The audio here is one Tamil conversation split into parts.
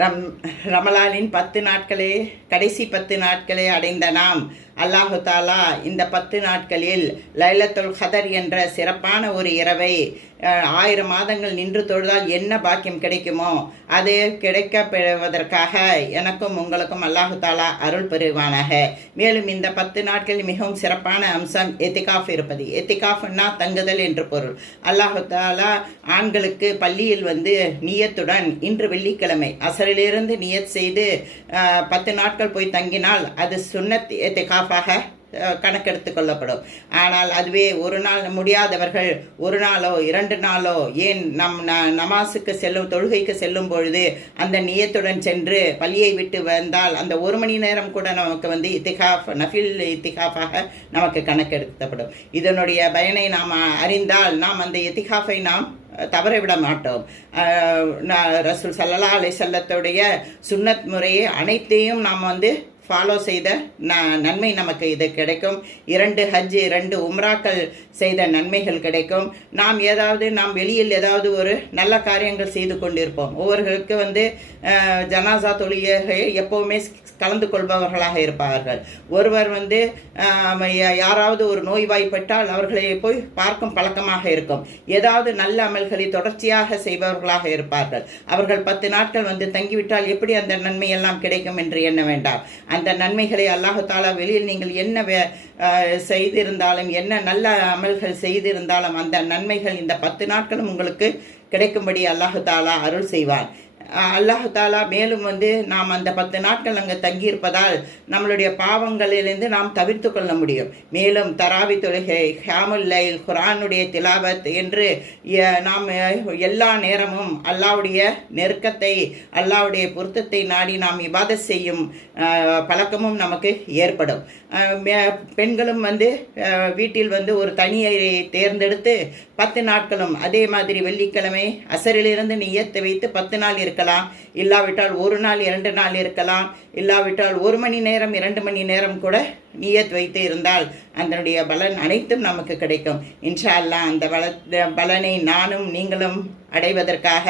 ரம் ரமலானின் 10 நாட்களே கடைசி 10 நாட்களே அடைந்த நாம் அல்லாஹு தாலா இந்த 10 நாட்களில் லைலத்துல் கதர் என்ற சிறப்பான ஒரு இரவை 1000 மாதங்கள் நின்று தொழுதால் என்ன பாக்கியம் கிடைக்குமோ அது கிடைக்கப்பெறுவதற்காக எனக்கும் உங்களுக்கும் அல்லாஹு தாலா அருள் புரிவானாக. மேலும் இந்த 10 நாட்களில் மிகவும் சிறப்பான அம்சம் எத்திகாஃப் இருப்பது. எத்திகாஃப்னா தங்குதல் என்று பொருள். அல்லாஹு தாலா ஆண்களுக்கு பள்ளியில் நியத்துடன் இன்று வெள்ளிக்கிழமை அசரிலிருந்து நியத் செய்து 10 நாட்கள் போய் தங்கினால் அது சுன்னத் எத்திகாஃபாக கணக்கெடுத்து கொள்ளப்படும். ஆனால் அதுவே ஒரு நாள் முடியாதவர்கள் ஒரு நாளோ 2 நாளோ ஏன் நமாஸுக்கு செல்லும் தொழுகைக்கு செல்லும் பொழுது அந்த நியத்துடன் சென்று பள்ளியை விட்டு வந்தால் அந்த 1 மணி நேரம் கூட நமக்கு இத்திகாஃப் நஃபில் இத்திகாஃபாக நமக்கு கணக்கெடுக்கப்படும். இதனுடைய பயனை நாம் அறிந்தால் நாம் அந்த இத்திகாஃபை நாம் தவறவிட மாட்டோம். ரசூல் ஸல்லல்லாஹு அலைஹி வஸல்லத்துடைய சுன்னத் முறையை அனைத்தையும் நாம் ஃபாலோ செய்த நன்மை நமக்கு இது கிடைக்கும். 2 ஹஜ் 2 உம்ராக்கள் செய்த நன்மைகள் கிடைக்கும். நாம் வெளியில் ஏதாவது ஒரு நல்ல காரியங்கள் செய்து கொண்டிருப்போம். ஒவ்வொருவருக்கு ஜனாசா தொழுகை எப்போவுமே கலந்து கொள்பவர்களாக இருப்பார்கள். ஒருவர் யாராவது ஒரு நோய்வாய்ப்பட்டால் அவர்களை போய் பார்க்கும் பழக்கமாக இருக்கும். ஏதாவது நல்ல அமல்களை தொடர்ச்சியாக செய்பவர்களாக இருப்பார்கள். அவர்கள் 10 நாட்கள் தங்கிவிட்டால் எப்படி அந்த நன்மையெல்லாம் கிடைக்கும் என்று எண்ண வேண்டாம். அந்த நன்மைகளை அல்லாஹு தாலா வெளியில் நீங்கள் என்ன செய்திருந்தாலும் என்ன நல்ல அமல்கள் செய்திருந்தாலும் அந்த நன்மைகள் இந்த 10 நாட்களும் உங்களுக்கு கிடைக்கும்படி அல்லாஹு தாலா அருள் செய்வான். அல்லாஹு தாலா மேலும் நாம் அந்த 10 நாட்கள் அங்கே தங்கியிருப்பதால் நம்மளுடைய பாவங்களிலிருந்து நாம் தவிர்த்து கொள்ள முடியும். மேலும் தராவி தொழுகை, ஹியாமுல் லைல், குர்ஆனுடைய திலாவத் என்று நாம் எல்லா நேரமும் அல்லாஹ்வுடைய நெருக்கத்தை அல்லாஹ்வுடைய பொருத்தத்தை நாடி நாம் இபாதத் செய்யும் பழக்கமும் நமக்கு ஏற்படும். பெண்களும் வீட்டில் ஒரு தனியை தேர்ந்தெடுத்து 10 நாட்களும் அதே மாதிரி வெள்ளிக்கிழமை அசரிலிருந்து நியத்தை வைத்து 10 நாள் இருக்கலாம். இல்லாவிட்டால் 1 நாள் 2 நாள் இருக்கலாம். இல்லாவிட்டால் 1 மணி நேரம் 2 மணி நேரம் கூட நியத் வைத்து இருந்தால் அதனுடைய பலன் அனைத்தும் நமக்கு கிடைக்கும். இன்ஷா அல்லாஹ் அந்த பலனை நானும் நீங்களும் அடைவதற்காக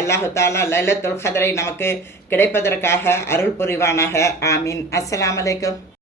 அல்லாஹு தாலா லைலத்துல் கத்ரை நமக்கு கிடைப்பதற்காக அருள் புரிவானாக. ஆமீன். அஸ்ஸலாமு அலைக்கும்.